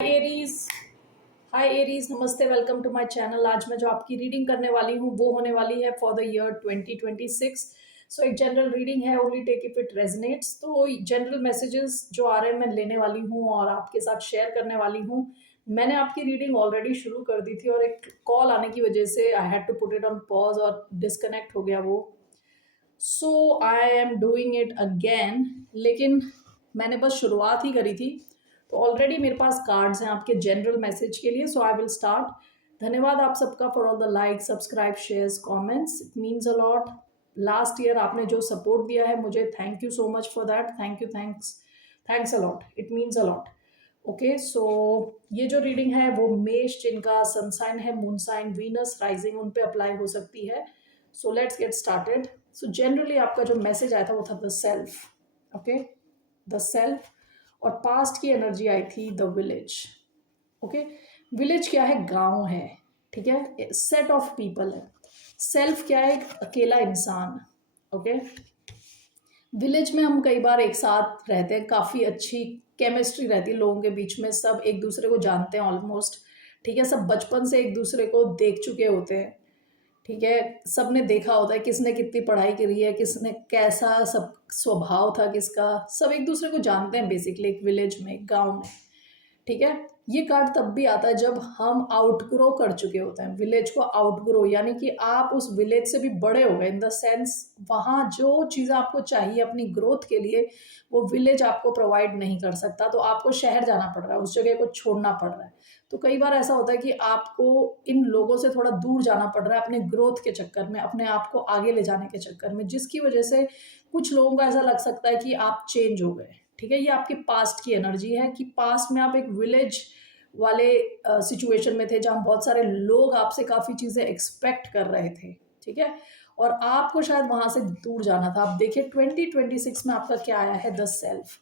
Aries. हाय Aries, नमस्ते, welcome to my channel. आज मैं जो आपकी रीडिंग करने वाली हूँ वो होने वाली है फॉर द ईयर 2026। सो एक जनरल रीडिंग है, only take if it resonates. तो जनरल मैसेजेस जो आ रहे हैं मैं लेने वाली हूँ और आपके साथ शेयर करने वाली हूँ। मैंने आपकी रीडिंग ऑलरेडी शुरू कर दी थी और एक कॉल आने की वजह से I had to put it on pause और डिस्कनेक्ट हो गया वो। So I am doing it again, लेकिन मैंने बस शुरुआत ही करी थी। तो ऑलरेडी मेरे पास कार्ड्स हैं आपके जनरल मैसेज के लिए। So I will start. धन्यवाद आप सबका for all the like, subscribe, shares, comments. It means a lot. Last year आपने जो सपोर्ट दिया है मुझे, thank you so much for that. Thank you, thanks a lot. It means a lot. Okay, so ये जो reading है वो मेष, जिनका सनसाइन है मून साइन वीनस राइजिंग, उन पे अप्लाई हो सकती है। So let's get started. So generally आपका जो मैसेज आया था वो था the self. Okay, the self. और पास्ट की एनर्जी आई थी द विलेज। ओके, विलेज क्या है? गांव है। ठीक है, सेट ऑफ पीपल है। सेल्फ क्या है? एक अकेला इंसान। ओके, विलेज में हम कई बार एक साथ रहते हैं, काफ़ी अच्छी केमिस्ट्री रहती है लोगों के बीच में, सब एक दूसरे को जानते हैं ऑलमोस्ट। ठीक है, सब बचपन से एक दूसरे को देख चुके होते हैं। ठीक है, सबने देखा होता है किसने कितनी पढ़ाई करी है, किसने कैसा सब स्वभाव था किसका, सब एक दूसरे को जानते हैं बेसिकली एक विलेज में, एक गाँव में। ठीक है, ये कार्ड तब भी आता है जब हम आउटग्रो कर चुके होते हैं विलेज को। आउटग्रो यानी कि आप उस विलेज से भी बड़े हो गए, इन द सेंस वहाँ जो चीज़ें आपको चाहिए अपनी ग्रोथ के लिए वो विलेज आपको प्रोवाइड नहीं कर सकता, तो आपको शहर जाना पड़ रहा है, उस जगह को छोड़ना पड़ रहा है। तो कई बार ऐसा होता है कि आपको इन लोगों से थोड़ा दूर जाना पड़ रहा है अपने ग्रोथ के चक्कर में, अपने आप को आगे ले जाने के चक्कर में, जिसकी वजह से कुछ लोगों को ऐसा लग सकता है कि आप चेंज हो गए। ठीक है, ये आपके पास्ट की एनर्जी है कि पास्ट में आप एक विलेज वाले सिचुएशन में थे जहाँ बहुत सारे लोग आपसे काफ़ी चीज़ें एक्सपेक्ट कर रहे थे। ठीक है, और आपको शायद वहाँ से दूर जाना था। अब देखिए 2026 में आपका क्या आया है, द सेल्फ।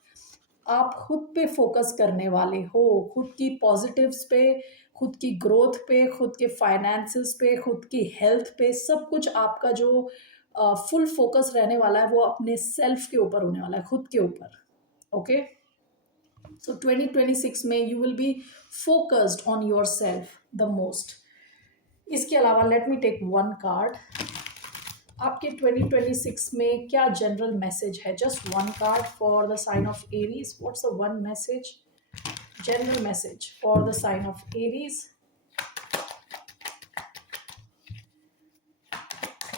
आप खुद पे फोकस करने वाले हो, खुद की पॉजिटिव्स पे, खुद की ग्रोथ पे, खुद के फाइनेंसेस पे, खुद की हेल्थ पे, सब कुछ आपका जो फुल फोकस रहने वाला है वो अपने सेल्फ के ऊपर होने वाला है, खुद के ऊपर। ओके, सो 2026 में you will be focused on yourself the most. इसके अलावा let me take one card. आपके 2026 में क्या जनरल मैसेज है? Just one card for the sign of Aries. What's the one message, general message for the sign of Aries?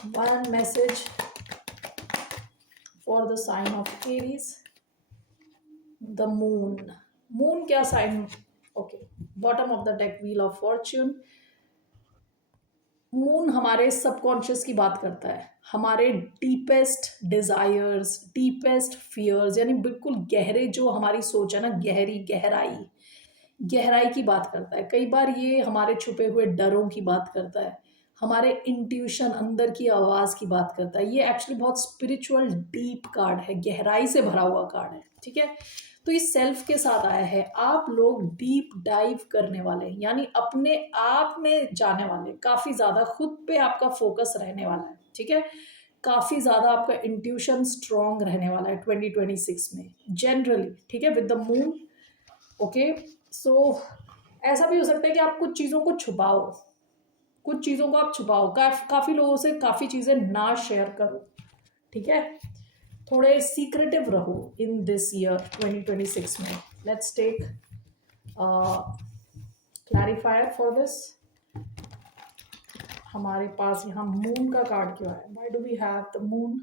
One message for the sign of Aries. The moon. Moon क्या sign? Okay, bottom of the deck, wheel of fortune. Moon हमारे subconscious की बात करता है, हमारे deepest desires, deepest fears, यानी बिल्कुल गहरे जो हमारी सोच है ना, गहरी गहराई, गहराई की बात करता है। कई बार ये हमारे छुपे हुए डरों की बात करता है, हमारे इंट्यूशन, अंदर की आवाज़ की बात करता है। ये एक्चुअली बहुत स्पिरिचुअल डीप कार्ड है, गहराई से भरा हुआ कार्ड है। ठीक है, तो ये सेल्फ के साथ आया है। आप लोग डीप डाइव करने वाले हैं, यानी अपने आप में जाने वाले, काफ़ी ज़्यादा खुद पे आपका फोकस रहने वाला है। ठीक है, काफ़ी ज़्यादा आपका इंट्यूशन स्ट्रॉन्ग रहने वाला है 2026 में जनरली। ठीक है, विद द मून। ओके, सो ऐसा भी हो सकता है कि आप कुछ चीज़ों को छुपाओ, कुछ चीज़ों को आप छुपाओ, काफ़ी लोगों से काफ़ी चीज़ें ना शेयर करो। ठीक है, थोड़े सीक्रेटिव रहो इन दिस ईयर 2026 में। Let's take clarifier for this. हमारे पास यहाँ मून का कार्ड क्यों है? Why do we have the moon?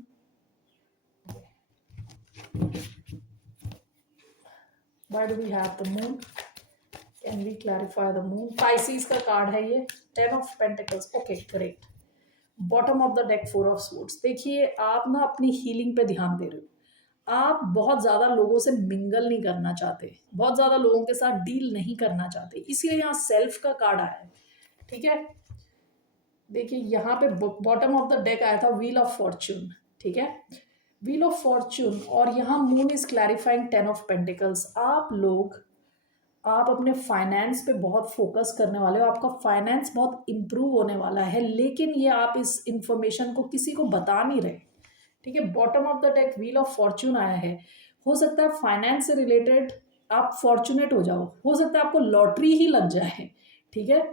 Why do we have the moon? Can we clarify the moon? Pisces का कार्ड है ये, 10 of pentacles. Okay, great. Bottom of the deck, 4 of swords. देखिए आप ना अपनी हीलिंग पे ध्यान दे रहे हो। आप बहुत ज़्यादा लोगों से मिंगल नहीं करना चाहते, बहुत ज़्यादा लोगों के साथ डील नहीं करना चाहते, इसीलिए यहाँ सेल्फ का कार्ड आया है। ठीक है, देखिए यहाँ पे बॉटम ऑफ द डेक आया था व्हील ऑफ फॉर्च्यून। ठीक है, व्हील ऑफ फॉर्च्यून, और यहाँ moon is clarifying 10 of pentacles. आप अपने फाइनेंस पे बहुत फोकस करने वाले हो, आपका फाइनेंस बहुत इम्प्रूव होने वाला है, लेकिन ये आप इस इंफॉर्मेशन को किसी को बता नहीं रहे। ठीक है, bottom of the deck wheel of Fortune आया है। हो सकता है फाइनेंस से रिलेटेड आप फॉर्चुनेट हो सकता है आपको लॉटरी ही लग जाए, ठीक है,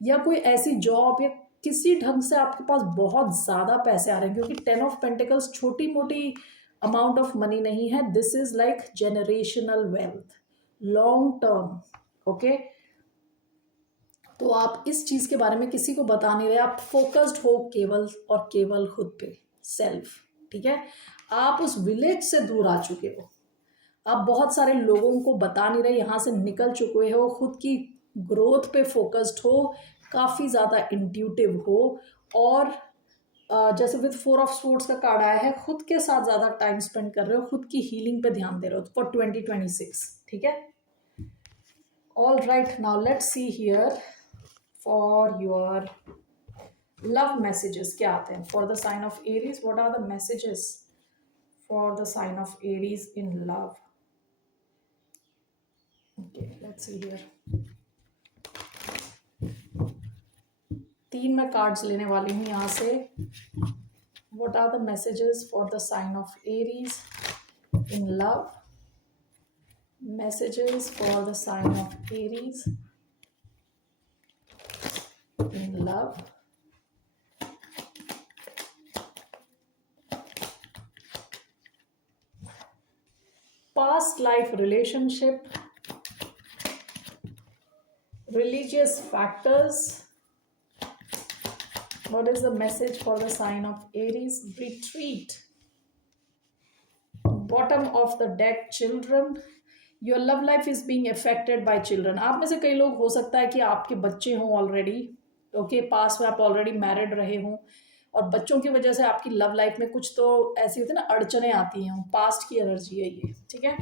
या कोई ऐसी जॉब या किसी ढंग से आपके पास बहुत ज़्यादा पैसे आ रहे हैं, क्योंकि 10 ऑफ पेंटिकल्स छोटी मोटी अमाउंट ऑफ मनी नहीं है, this is like generational wealth, long term. Okay, तो आप इस चीज के बारे में किसी को बता नहीं रहे, आप फोकस्ड हो केवल और केवल खुद पे, सेल्फ, ठीक है। आप उस विलेज से दूर आ चुके हो, आप बहुत सारे लोगों को बता नहीं रहे, यहाँ से निकल चुके हो, खुद की ग्रोथ पे फोकस्ड हो, काफ़ी ज़्यादा इंट्यूटिव हो, और जैसे विद 4 ऑफ स्वॉर्ड्स का कार्ड आया है, खुद के साथ ज़्यादा टाइम स्पेंड कर रहे हो, खुद की हीलिंग पे ध्यान दे रहे हो फॉर 2026, ठीक है। All right, now let's see here for your love messages क्या आते हैं for the sign of Aries, what are the messages for the sign of Aries in love. Okay, let's see here, 3 मैं cards लेने वाली हूँ यहाँ से। What are the messages for the sign of Aries in love, messages for the sign of Aries in love, past life relationship, religious factors, what is the message for the sign of Aries, retreat, bottom of the deck, children, your love life is being affected by children। आप में से कई लोग हो सकता है कि आपके बच्चे हों ऑलरेडी, ओके, पास में आप ऑलरेडी मैरिड रहे हों, और बच्चों की वजह से आपकी लव लाइफ में कुछ तो ऐसी होती है ना, अड़चने आती हैं, पास्ट की एनर्जी है ये, ठीक है।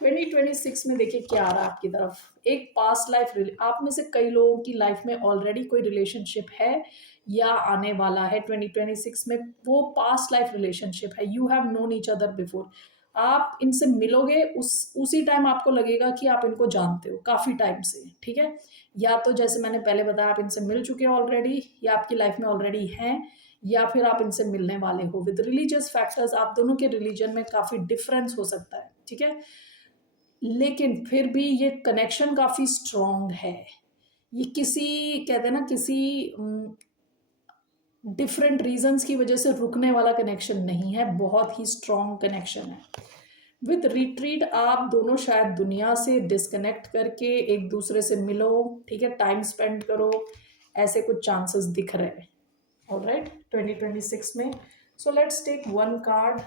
2026 में देखिए क्या आ रहा है आपकी तरफ, एक पास्ट लाइफ, आप में से कई लोगों की लाइफ में ऑलरेडी कोई रिलेशनशिप है या आने वाला है 2026 में, वो पास्ट लाइफ रिलेशनशिप है, you have known each other before. आप इनसे मिलोगे, उसी टाइम आपको लगेगा कि आप इनको जानते हो काफ़ी टाइम से, ठीक है, या तो जैसे मैंने पहले बताया आप इनसे मिल चुके हो ऑलरेडी, या आपकी लाइफ में ऑलरेडी हैं, या फिर आप इनसे मिलने वाले हो। विद रिलीजियस फैक्टर्स, आप दोनों के रिलीजन में काफ़ी डिफरेंस हो सकता है, ठीक है, लेकिन फिर भी ये कनेक्शन काफ़ी स्ट्रॉन्ग है। ये किसी, कहते हैं ना, किसी डिफरेंट रीजंस की वजह से रुकने वाला कनेक्शन नहीं है, बहुत ही स्ट्रॉन्ग कनेक्शन है। विद रिट्रीट, आप दोनों शायद दुनिया से डिस्कनेक्ट करके एक दूसरे से मिलो, ठीक है, टाइम स्पेंड करो, ऐसे कुछ चांसेस दिख रहे हैं। ऑलराइट, 2026 में। So let's take one card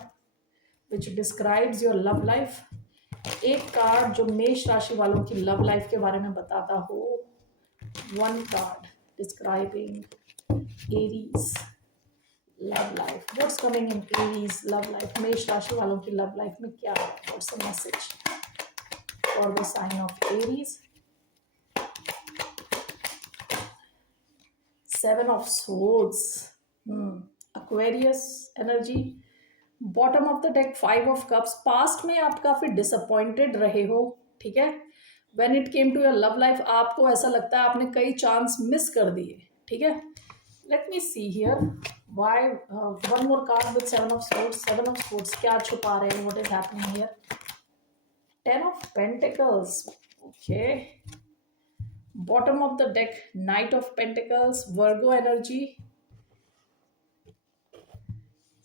which describes your love life. एक कार्ड जो मेष राशि वालों की लव लाइफ के बारे में बताता हो, one card describing Aries love life, what's coming in Aries love life, मेष राशि वालों की लव लाइफ में क्या है, what's the message for the sign of Aries. 7 of swords, Aquarius energy, bottom of the deck 5 of cups, past में आप काफी डिसअपॉइंटेड रहे हो, ठीक है, when it came to your love life आपको ऐसा लगता है आपने कई चांस मिस कर दिए, ठीक है। Let me see here why one more card with 7 of swords, 7 of swords क्या छुपा रहे हैं, what is happening here, 10 of pentacles, okay, bottom of the deck knight of pentacles, Virgo energy,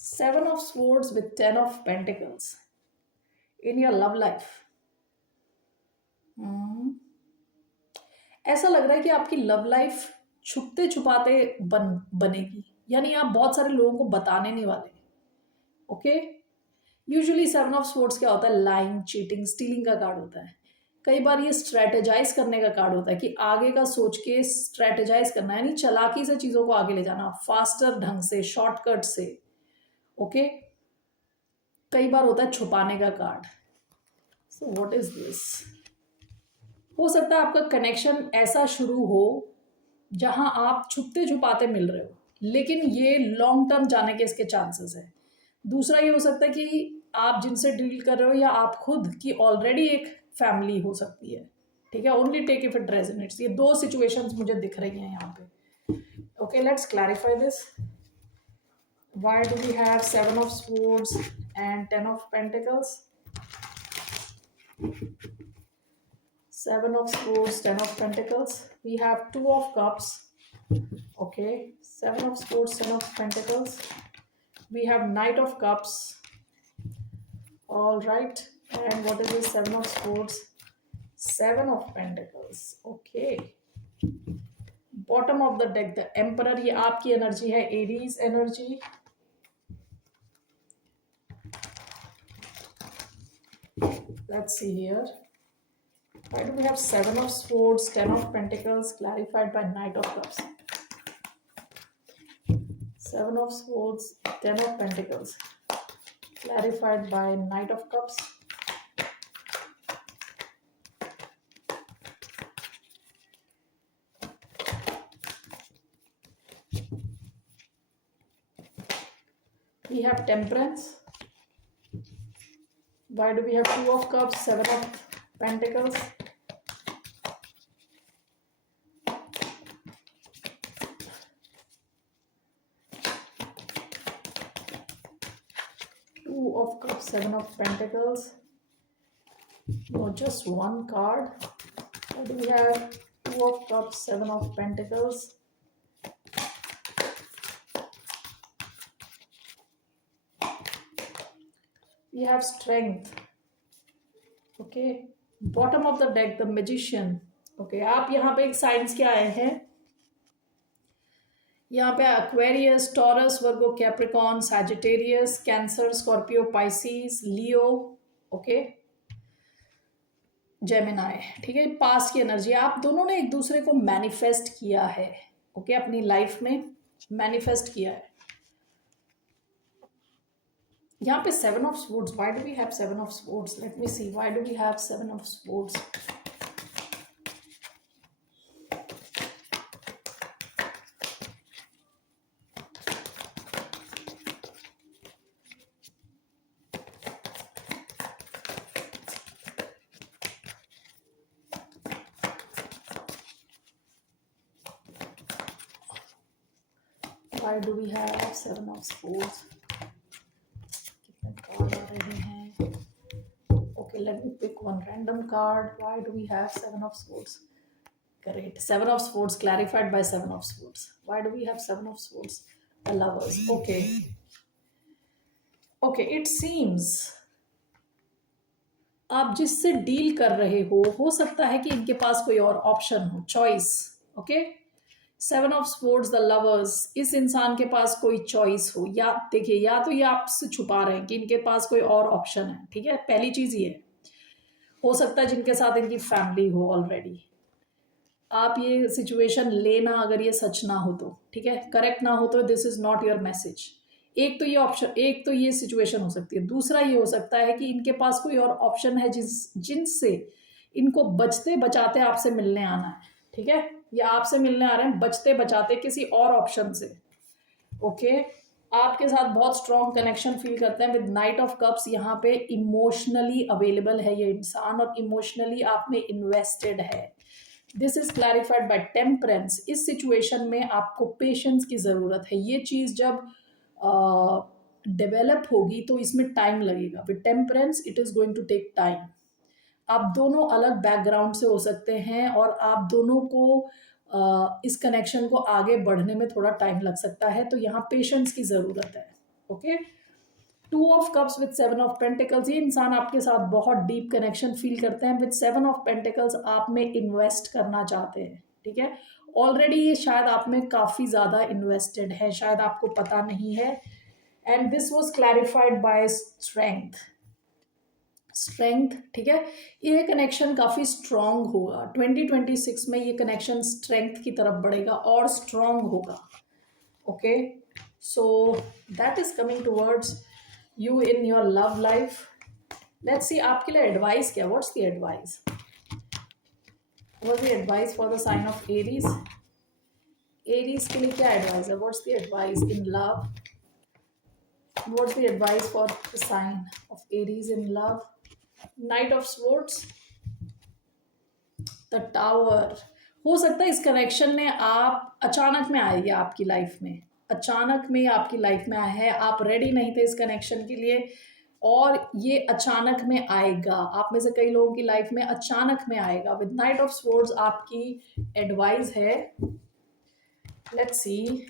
7 of swords with 10 of pentacles in your love life। ऐसा लग रहा है कि आपकी लव लाइफ छुपते छुपाते बनेगी, यानी आप बहुत सारे लोगों को बताने नहीं वाले, ओके। यूजुअली 7 ऑफ स्वॉर्ड्स क्या होता है, लाइंग, चीटिंग, स्टीलिंग का कार्ड होता है। कई बार ये स्ट्रेटेजाइज करने का कार्ड होता है कि आगे का सोच के स्ट्रेटेजाइज करना, यानी चालाकी से चीजों को आगे ले जाना, फास्टर ढंग से, शॉर्टकट से, ओके। कई बार होता है छुपाने का card. So what is this, हो सकता है आपका कनेक्शन ऐसा शुरू हो जहां आप छुपते छुपाते मिल रहे हो, लेकिन ये लॉन्ग टर्म जाने के इसके चांसेस है। दूसरा ये हो सकता है कि आप जिनसे डील कर रहे हो या आप खुद की ऑलरेडी एक फैमिली हो सकती है, ठीक है, only take if it resonates. ये 2 सिचुएशंस मुझे दिख रही हैं यहाँ पे। Okay, let's clarify this, why do we have 7 of swords and 10 of pentacles. Seven of Swords, Ten of Pentacles. We have Two of Cups. Okay, Seven of Swords, Ten of Pentacles. We have Knight of Cups. All right, and what is this Seven of Swords? Seven of Pentacles. Okay, bottom of the deck the emperor, ये आपकी energy है, Aries energy. Let's see here, why do we have Seven of Swords, Ten of Pentacles clarified by Knight of Cups? Seven of Swords, Ten of Pentacles clarified by Knight of Cups. We have Temperance. Why do we have Two of Cups, Seven of Pentacles? Two of Cups, Seven of Pentacles. No, just one card. Why do we have Two of Cups, Seven of Pentacles? We have Strength. Okay, bottom of the deck the Magician. Okay, आप यहाँ पे एक science के आए हैं, यहाँ पे Aquarius, Taurus, Virgo, Capricorn, Sagittarius, Cancer, Scorpio, Pisces, Leo. Okay, Gemini. ठीक है, पास्ट की एनर्जी. आप दोनों ने एक दूसरे को मैनिफेस्ट किया है. ओके, अपनी लाइफ में मैनिफेस्ट किया है. यहाँ पे Seven of Swords. Why do we have Seven of Swords? Let me see. Why do we have Seven of Swords? Why do we have Seven of Swords? Okay, let me pick one random card. Why do we have Seven of Swords? Great. Seven of Swords clarified by Seven of Swords. Why do we have Seven of Swords? The Lovers. Okay. Okay, it seems आप जिससे deal कर रहे हो सकता है कि इनके पास कोई और ऑप्शन हो, choice. Okay, Seven of Swords, the Lovers. इस इंसान के पास कोई चॉइस हो, या देखिए, या तो ये आपसे छुपा रहे हैं कि इनके पास कोई और ऑप्शन है. ठीक है, पहली चीज ये हो सकता है जिनके साथ इनकी फैमिली हो ऑलरेडी. आप ये सिचुएशन लेना अगर ये सच ना हो तो, ठीक है, करेक्ट ना हो तो this is not your message. एक तो ये ऑप्शन, एक तो ये सिचुएशन हो सकती है. दूसरा ये हो सकता है कि इनके पास कोई और ऑप्शन है जिनसे इनको बचते बचाते आपसे मिलने आना है. ठीक है, या आपसे मिलने आ रहे हैं बचते बचाते किसी और ऑप्शन से. ओके, आपके साथ बहुत स्ट्रॉन्ग कनेक्शन फील करते हैं विद नाइट ऑफ कप्स. यहाँ पे इमोशनली अवेलेबल है ये इंसान और इमोशनली आप में इन्वेस्टेड है. This is clarified by temperance. इस सिचुएशन में आपको पेशेंस की ज़रूरत है. ये चीज़ जब डेवलप होगी तो इसमें टाइम लगेगा. With temperance it is going to take time. आप दोनों अलग बैकग्राउंड से हो सकते हैं और आप दोनों को इस कनेक्शन को आगे बढ़ने में थोड़ा टाइम लग सकता है. तो यहाँ पेशेंस की ज़रूरत है. Okay, Two of Cups with Seven of Pentacles. ये इंसान आपके साथ बहुत डीप कनेक्शन फील करते हैं. विद Seven of Pentacles आप में इन्वेस्ट करना चाहते हैं. ठीक है, ऑलरेडी ये शायद आप में काफ़ी ज़्यादा इन्वेस्टेड है, शायद आपको पता नहीं है. And this was clarified by strength. ठीक है, ये कनेक्शन काफ़ी स्ट्रॉन्ग होगा. 2026 में ये कनेक्शन स्ट्रेंथ की तरफ बढ़ेगा और स्ट्रॉन्ग होगा. Okay, so that is coming towards you in your love life. Let's see आपके लिए एडवाइस क्या. What's the advice? What's the advice for the sign of Aries? Aries के लिए क्या एडवाइस है? What's the advice in love? What's the advice for the sign of Aries in love? Knight of swords, the tower. हो सकता है इस connection ने आप अचानक में आएगी आपकी लाइफ में, अचानक में आपकी लाइफ में आया है. आप रेडी नहीं थे इस कनेक्शन के लिए. और ये अचानक में आएगा। आप में से कई लोगों की लाइफ में अचानक में आएगा। विद नाइट ऑफ स्वॉर्ड्स आपकी एडवाइस है, let's see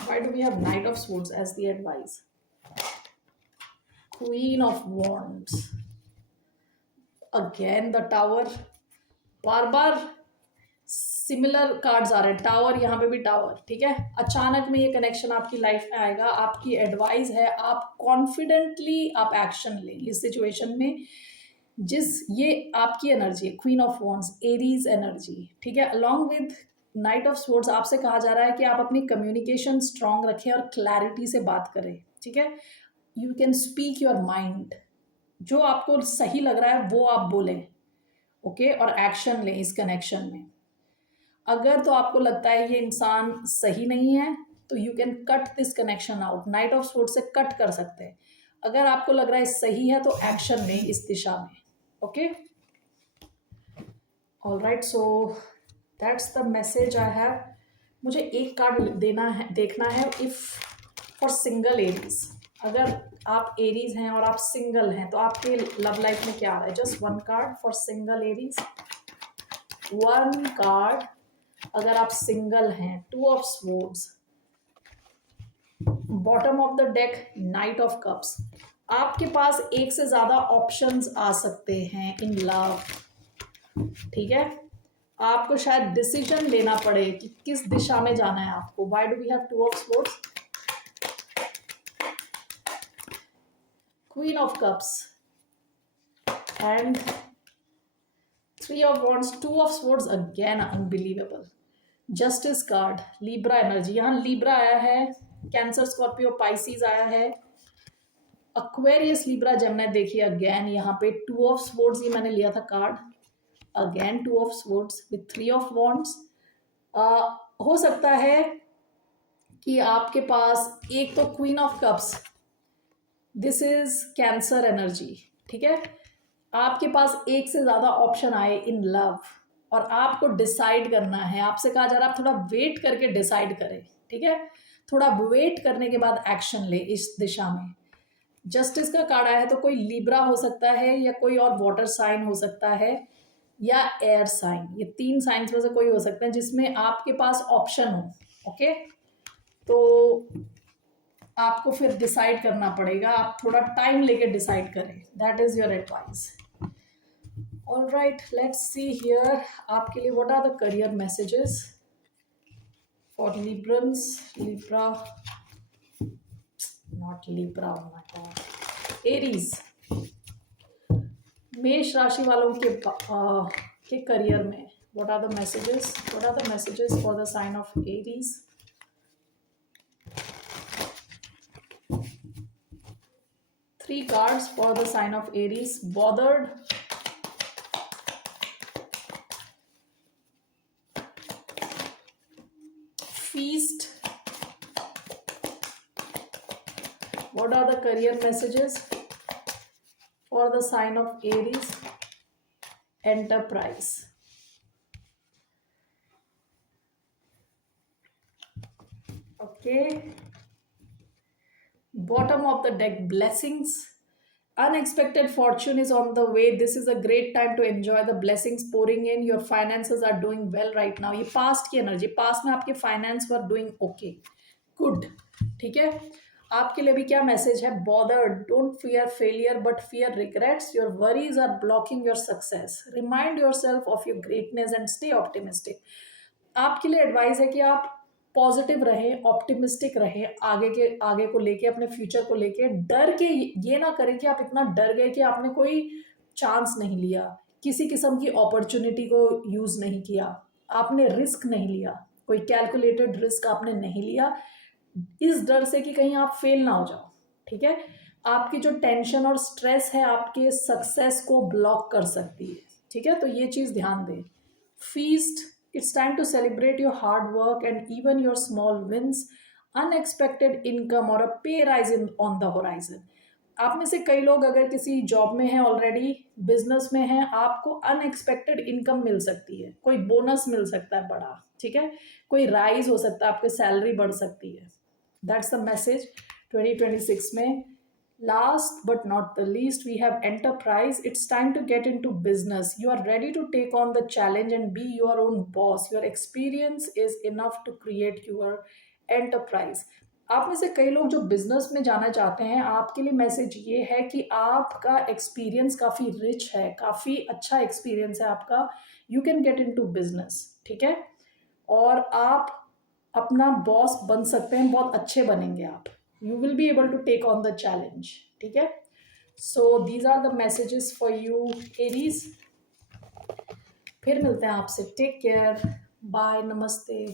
why do we have knight of swords as the advice. Queen of wands, again the tower, बार बार सिमिलर कार्ड्स आ रहे हैं, टावर, यहाँ पे भी टावर, ठीक है। अचानक में ये कनेक्शन आपकी लाइफ में आएगा। आपकी एडवाइस है आप कॉन्फिडेंटली आप एक्शन लें इस सिचुएशन में। ये आपकी एनर्जी है, queen of wands, Aries energy, ठीक है। Along with knight of swords आपसे कहा जा रहा है कि आप अपनी कम्युनिकेशन स्ट्रांग रखें और क्लैरिटी से बात करें, ठीक है। You can speak your mind, जो आपको सही लग रहा है वो आप बोलें, ओके, और एक्शन लें इस कनेक्शन में। अगर तो आपको लगता है ये इंसान सही नहीं है तो you can cut this connection out, night of sword से कट कर सकते हैं। अगर आपको लग रहा है सही है तो एक्शन लें इस दिशा में, okay. Alright, so that's the message I have. मुझे एक कार्ड देना है, देखना है इफ फॉर सिंगल एरीज। अगर आप एरीज हैं और आप सिंगल हैं तो आपके लव लाइफ में क्या आ रहा है। Just one card for single Aries, one card अगर आप सिंगल हैं। To of swords, bottom of the deck, night of cups. आपके पास एक से ज्यादा ऑप्शंस आ सकते हैं इन लव, ठीक है। आपको शायद डिसीजन लेना पड़े कि किस दिशा में जाना है आपको। Why do we have two of swords, queen of cups and three of wands, two of swords, again unbelievable. Justice card, libra energy, यहाँ लीब्रा आया है, कैंसर, स्कॉर्पियो, पाइसिस आया है, एक्वेरियस, लिब्रा, जेमिनी। देखिए अगेन यहाँ पे two of swords, ये मैंने लिया था card, again two of swords with three of wands. हो सकता है कि आपके पास एक तो queen of cups, this is cancer energy, ठीक है। आपके पास एक से ज्यादा ऑप्शन आए इन लव और आपको डिसाइड करना है। आपसे कहा जा रहा है आप थोड़ा वेट करके डिसाइड करें, ठीक है। थोड़ा वेट करने के बाद एक्शन ले इस दिशा में। जस्टिस का कार्ड आया है तो कोई लिब्रा हो सकता है या कोई और वाटर साइन हो सकता है या एयर साइन। ये तीन साइंस में से कोई हो सकता है जिसमें आपके पास ऑप्शन हो, ओके। तो आपको फिर डिसाइड करना पड़ेगा, आप थोड़ा टाइम लेके डिसाइड करें। That is your advice. All right, let's see here आपके लिए what are the career messages for librans, libra, not libra, oh my God, aries. मेष राशि वालों के करियर में what are the messages, what are the messages for the sign of aries. Three cards for the sign of aries, bothered, feast. What are the career messages for the sign of Aries, enterprise. Okay, bottom of the deck, blessings. Unexpected fortune is on the way. This is a great time to enjoy the blessings pouring in. Your finances are doing well right now. ये past की energy, past में आपके finance were doing okay, good, ठीक है। आपके लिए भी क्या मैसेज है, bothered, don't fear failure but fear regrets, your worries are blocking your success, remind yourself of your greatness and stay optimistic. आपके लिए एडवाइस है कि आप पॉजिटिव रहें, ऑप्टिमिस्टिक रहें, आगे को लेके, अपने फ्यूचर को लेके। डर के ये ना करें कि आप इतना डर गए कि आपने कोई चांस नहीं लिया, किसी किस्म की अपॉर्चुनिटी को यूज नहीं किया, आपने रिस्क नहीं लिया, कोई कैलकुलेटेड रिस्क आपने नहीं लिया, इस डर से कि कहीं आप फेल ना हो जाओ, ठीक है। आपकी जो टेंशन और स्ट्रेस है आपके सक्सेस को ब्लॉक कर सकती है, ठीक है। तो ये चीज ध्यान दें। Feast, it's time to celebrate your hard work and even your small wins. Unexpected income or a pay rise on the horizon. आप में से कई लोग अगर किसी जॉब में हैं, ऑलरेडी बिजनेस में हैं, आपको अनएक्सपेक्टेड इनकम मिल सकती है, कोई बोनस मिल सकता है बड़ा, ठीक है। कोई राइज हो सकता है, आपकी सैलरी बढ़ सकती है। दैट्स द मैसेज 2026 में. Last but not the least, we have enterprise. It's time to get into business. You are ready to take on the challenge and be your own boss. Your experience is enough to create your enterprise. आप में से कई लोग जो business में जाना चाहते हैं, आपके लिए मैसेज ये है कि आपका एक्सपीरियंस काफ़ी रिच है, काफ़ी अच्छा एक्सपीरियंस है आपका. You can get into business. ठीक है, और आप अपना बॉस बन सकते हैं, बहुत अच्छे बनेंगे आप. You will be able to take on the challenge. ठीक है, so these are the messages for you aries. फिर मिलते हैं आपसे. Take care. बाय. नमस्ते.